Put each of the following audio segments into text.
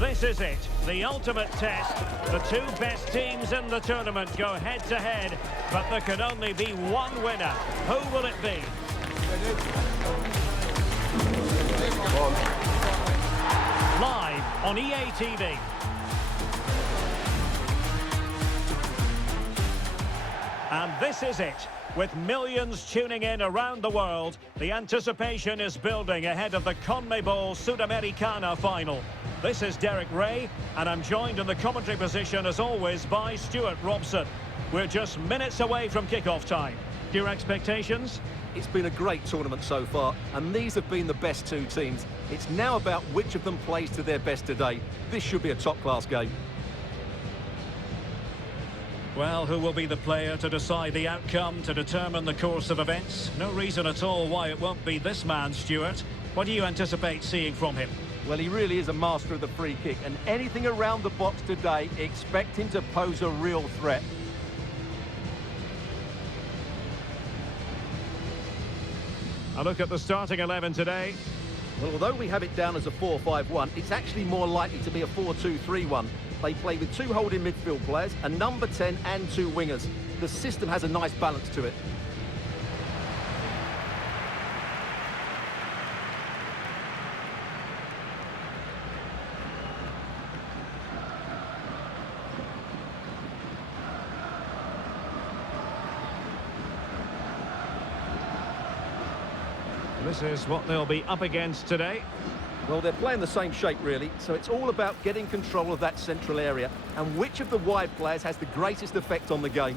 This is it, the ultimate test. The two best teams in the tournament go head-to-head, but there can only be one winner. Who will it be? Live on EA TV. And this is it. With millions tuning in around the world, the anticipation is building ahead of the CONMEBOL Sudamericana final. This is Derek Ray, and I'm joined in the commentary position, as always, by Stuart Robson. We're just minutes away from kickoff time. Your expectations? It's been a great tournament so far, and these have been the best two teams. It's now about which of them plays to their best today. This should be a top-class game. Well, who will be the player to decide the outcome, to determine the course of events? No reason at all why it won't be this man, Stuart. What do you anticipate seeing from him? Well, he really is a master of the free kick, and anything around the box today, expect him to pose a real threat. A look at the starting 11 today. Well, although we have it down as a 4-5-1, it's actually more likely to be a 4-2-3-1. They play with two holding midfield players, a number 10 and two wingers. The system has a nice balance to it. This is what they'll be up against today. Well, they're playing the same shape, really, so it's all about getting control of that central area and which of the wide players has the greatest effect on the game.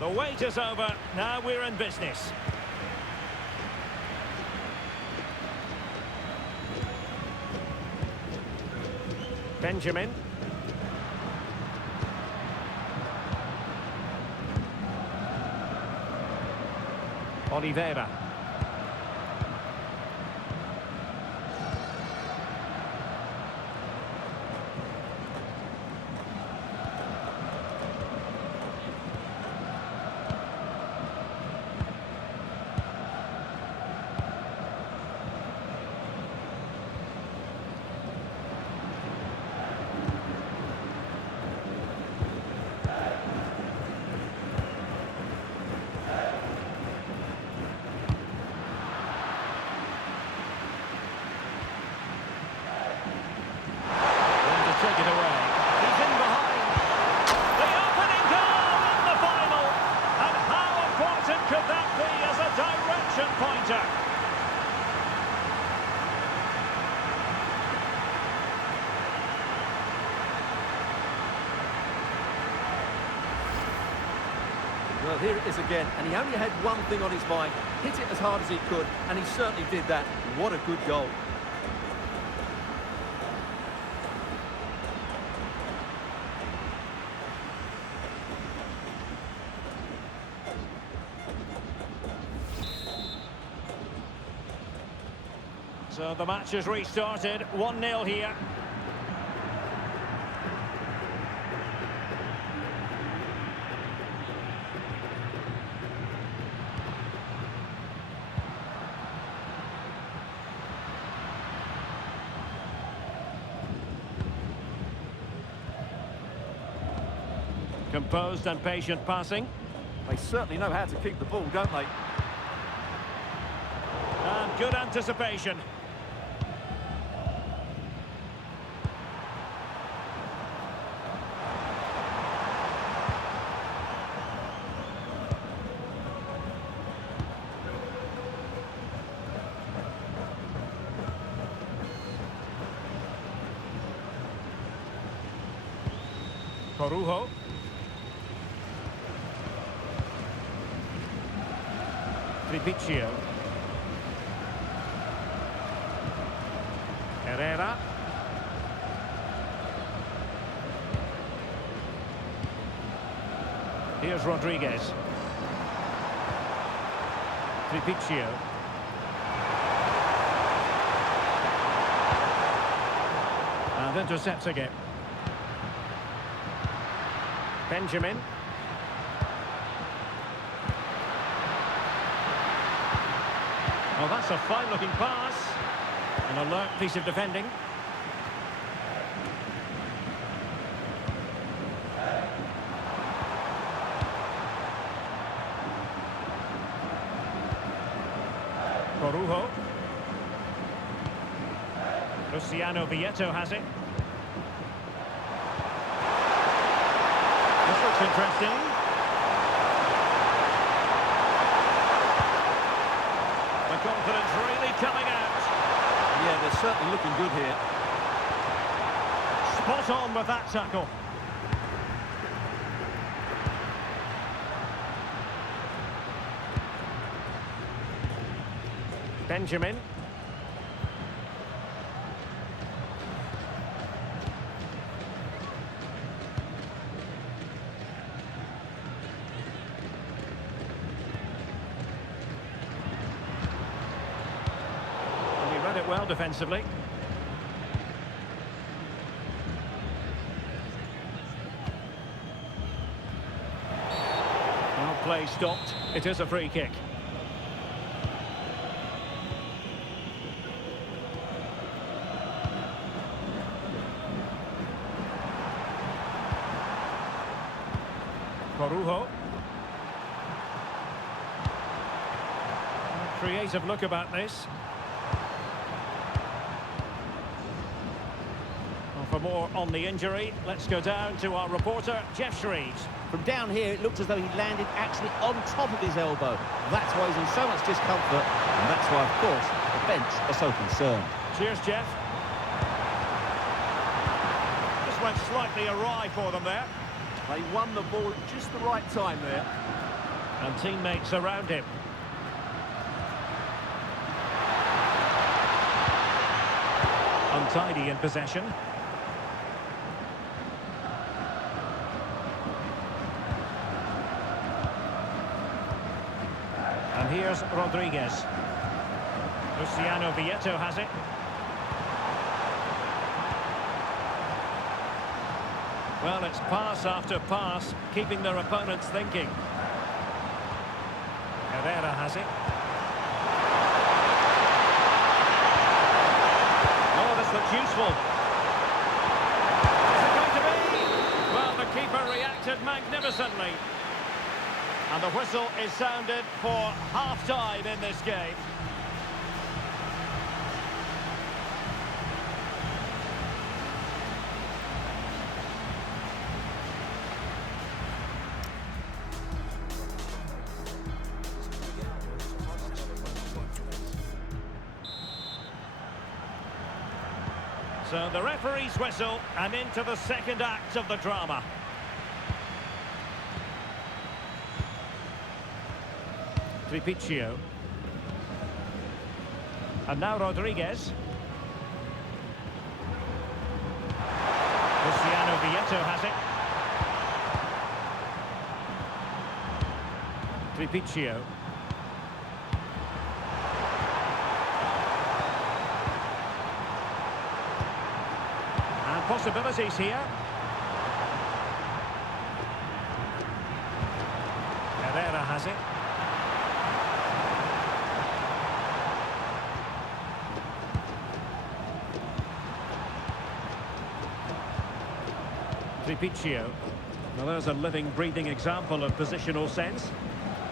The wait is over. Now we're in business. Benjamin. Oliveira. Take it away. He's in behind. The opening goal in the final. And how important could that be as a direction pointer? Well, here it is again, and he only had one thing on his mind. Hit it as hard as he could, and he certainly did that. What a good goal. So the match has restarted, 1-0 here. Composed and patient passing. They certainly know how to keep the ball, don't they? And good anticipation. Corujo. Tripicchio. Herrera. Here's Rodriguez. Tripicchio. And intercepting it. Benjamin. Oh, that's a fine-looking pass. An alert piece of defending. Corujo. Luciano Vieto has it. This looks interesting. The confidence really coming out. Yeah, they're certainly looking good here. Spot on with that tackle. Benjamin. And he read it well defensively. Well, play stopped. It is a free kick. Corujo. A creative look about this. Well, for more on the injury, let's go down to our reporter, Jeff Shreed. From down here, it looked as though he landed actually on top of his elbow. That's why he's in so much discomfort, and that's why, of course, the bench are so concerned. Cheers, Jeff. This went slightly awry for them there. They won the ball at just the right time there. And teammates around him. Untidy in possession. And here's Rodriguez. Luciano Vieto has it. Well, it's pass after pass, keeping their opponents thinking. Herrera has it. Oh, this looks useful. What's it going to be? Well, the keeper reacted magnificently. And the whistle is sounded for half-time in this game. So the referee's whistle, and into the second act of the drama. Tripicchio. And now Rodriguez. Luciano Vieto has it. Tripicchio. And possibilities here. Herrera has it. Tripicchio. Well, there's a living, breathing example of positional sense.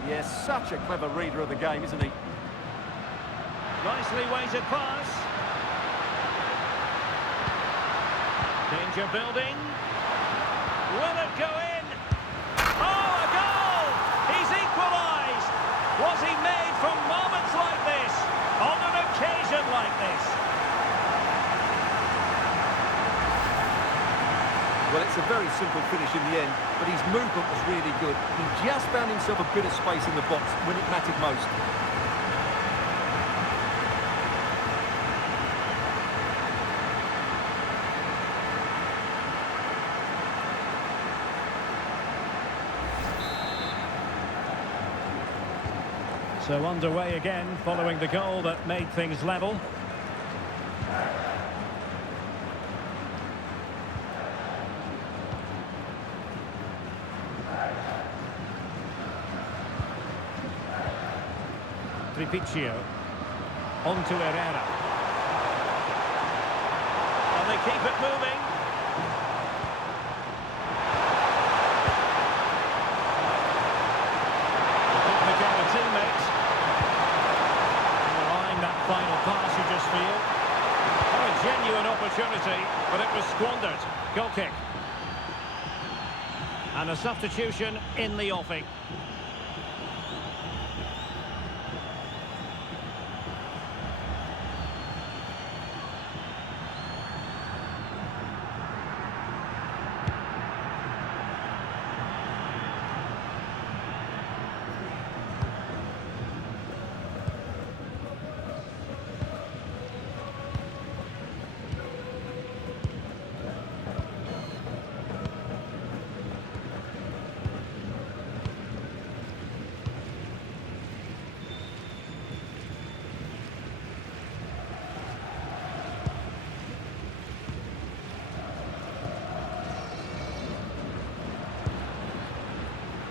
Yes, such a clever reader of the game, isn't he? Nicely weighted pass. Danger building. Will it go in? Oh, a goal! He's equalised! Was he made for moments like this? On an occasion like this? Well, it's a very simple finish in the end, but his movement was really good. He just found himself a bit of space in the box when it mattered most. So underway again, following the goal that made things level. Tripicchio. On to Herrera. And they keep it moving. Again, a teammate. Relying that final pass, you just feel. Oh, a genuine opportunity, but it was squandered. Goal kick. And a substitution in the offing.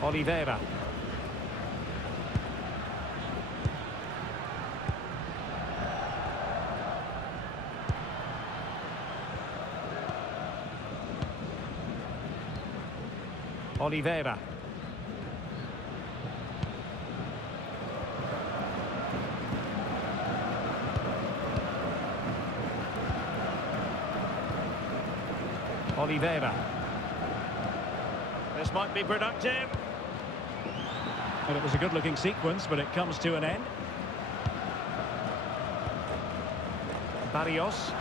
Oliveira. Oliveira. Oliveira. This might be productive. And it was a good-looking sequence, but it comes to an end. Barrios.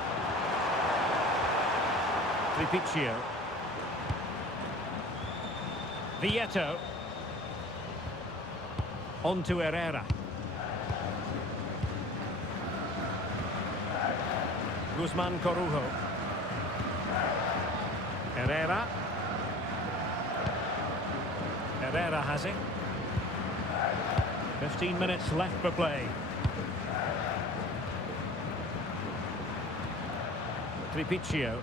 Tripicchio. Vieto. On to Herrera. Guzman Corujo. Herrera. Herrera has it. 15 minutes left for play. Tripicchio.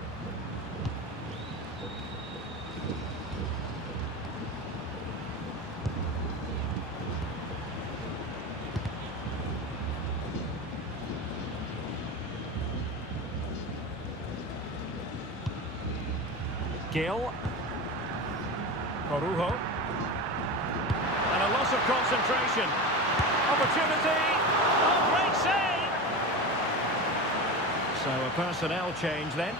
Gill. Corujo. And a loss of concentration. Opportunity. Oh, great save! So a personnel change then.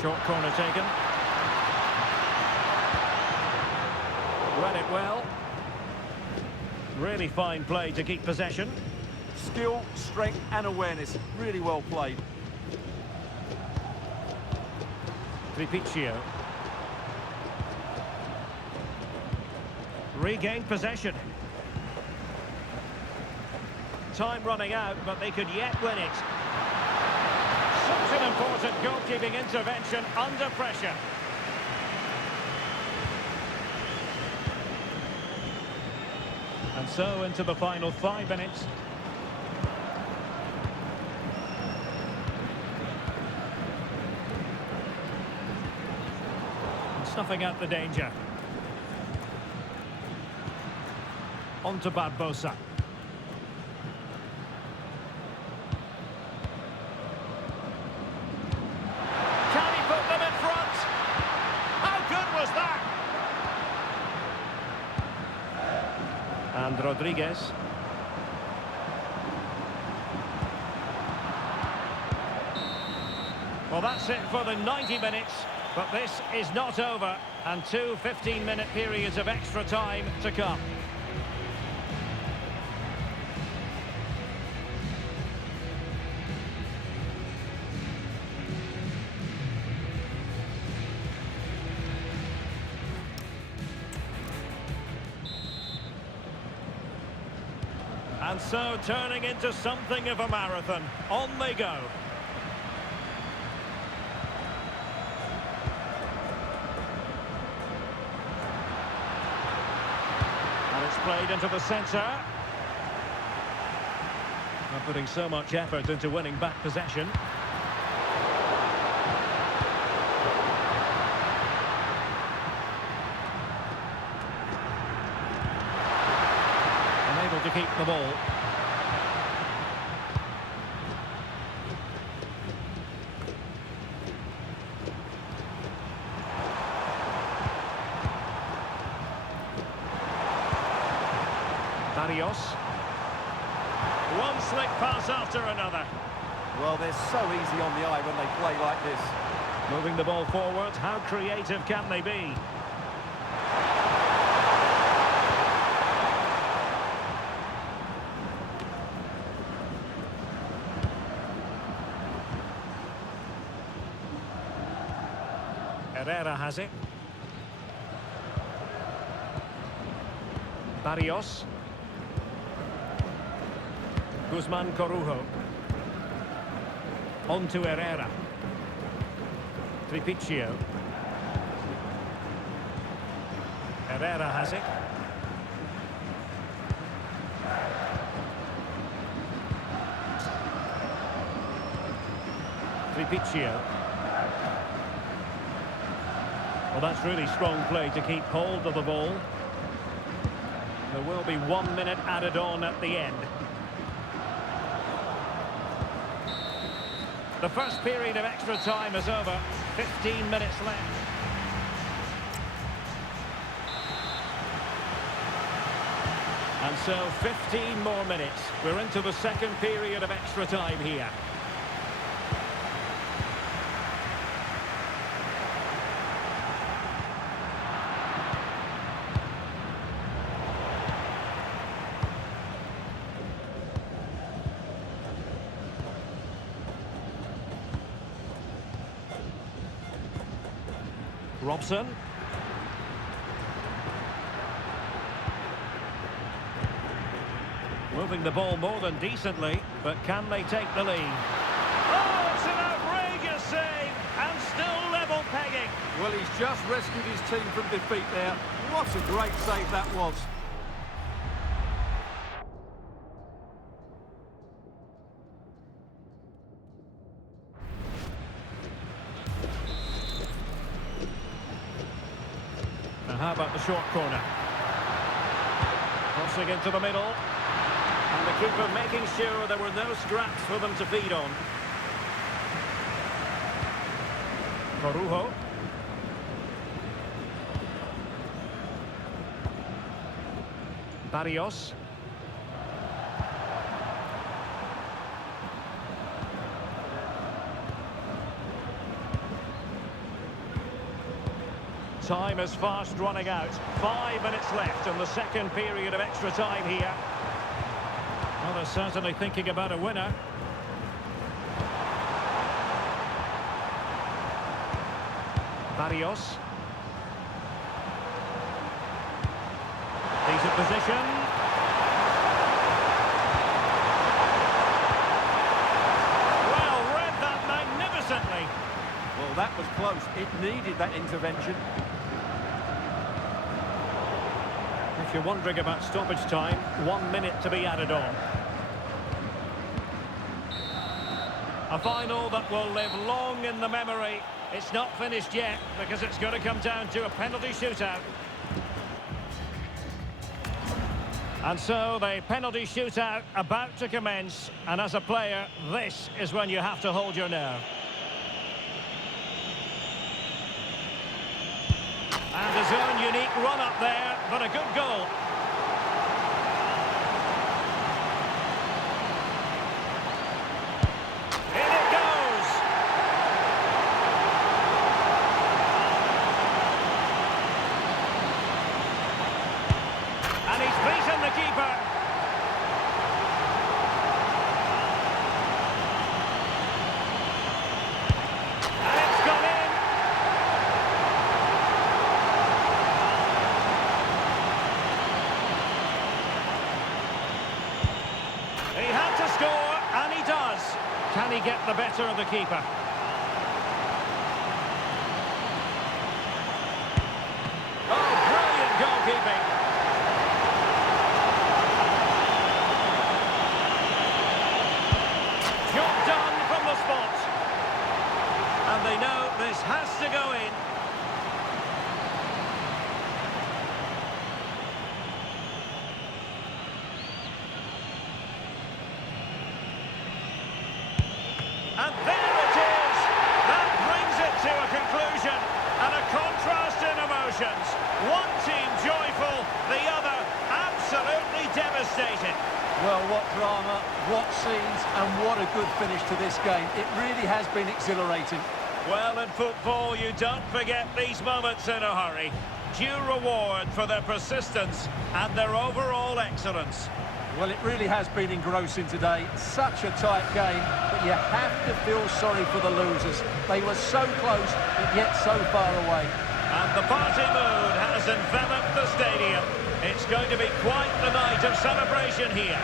Short corner taken. Read it well. Really fine play to keep possession. Skill, strength and awareness. Really well played. Tripicchio. Regained possession. Time running out, but they could yet win it. Such an important goalkeeping intervention under pressure. And so into the final 5 minutes. Snuffing out the danger. On to Barbosa. Can he put them in front? How good was that? And Rodriguez. Well, that's it for the 90 minutes. But this is not over, and two 15-minute periods of extra time to come. And so turning into something of a marathon. On they go. And it's played into the centre. Not putting so much effort into winning back possession. Unable to keep the ball. Barrios. One slick pass after another. Well, they're so easy on the eye when they play like this. Moving the ball forward, how creative can they be? Herrera has it. Barrios. Guzman Corujo. On to Herrera. Tripicchio. Herrera has it. Tripicchio. Well, that's really strong play to keep hold of the ball. There will be 1 minute added on at the end. The first period of extra time is over. 15 minutes left. And so 15 more minutes. We're into the second period of extra time here. Robson. Moving the ball more than decently, but can they take the lead? Oh, it's an outrageous save, and still level pegging. Well, he's just rescued his team from defeat there. What a great save that was. How about the short corner? Crossing into the middle. And the keeper making sure there were no scraps for them to feed on. Corujo. Barrios. Time is fast running out. 5 minutes left in the second period of extra time here. Well, they're certainly thinking about a winner. Barrios. Decent position. Well, read that magnificently. Well, that was close. It needed that intervention. If you're wondering about stoppage time, 1 minute to be added on. A final that will live long in the memory. It's not finished yet because it's going to come down to a penalty shootout. And so the penalty shootout about to commence. And as a player, this is when you have to hold your nerve. And his own unique run up there, but a good goal. In it goes. beaten the keeper. And it's gone in. He had to score, and he does. Can he get the better of the keeper? Oh, brilliant goalkeeping. Job done from the spot. And they know this has to go in. And there it is! That brings it to a conclusion, and a contrast in emotions. One team joyful, the other absolutely devastated. Well, what drama, what scenes, and what a good finish to this game. It really has been exhilarating. Well, in football, you don't forget these moments in a hurry. Due reward for their persistence and their overall excellence. Well, it really has been engrossing today. Such a tight game, but you have to feel sorry for the losers. They were so close, but yet so far away. And the party mood has enveloped the stadium. It's going to be quite the night of celebration here.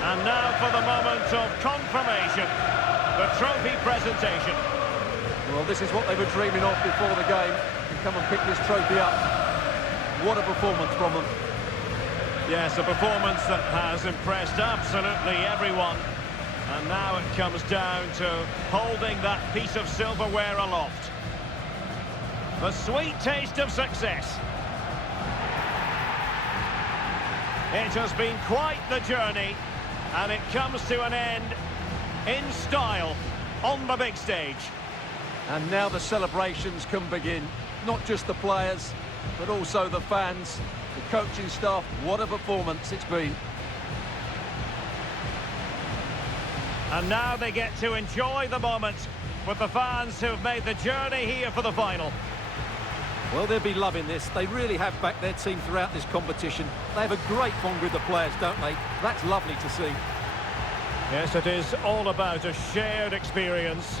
And now for the moment of confirmation. The trophy presentation. Well, this is what they were dreaming of before the game. To come and pick this trophy up. What a performance from them. Yes, a performance that has impressed absolutely everyone. And now it comes down to holding that piece of silverware aloft. The sweet taste of success. It has been quite the journey, and it comes to an end in style on the big stage. And now the celebrations can begin. Not just the players, but also the fans, the coaching staff. What a performance it's been. And now they get to enjoy the moment with the fans who have made the journey here for the final. Well, they'll be loving this. They really have backed their team throughout this competition. They have a great bond with the players, don't they? That's lovely to see. Yes, it is all about a shared experience.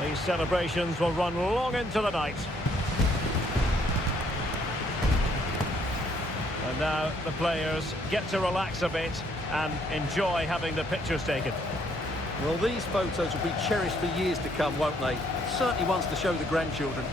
These celebrations will run long into the night. And now the players get to relax a bit and enjoy having the pictures taken. Well, these photos will be cherished for years to come, won't they? Certainly ones to show the grandchildren.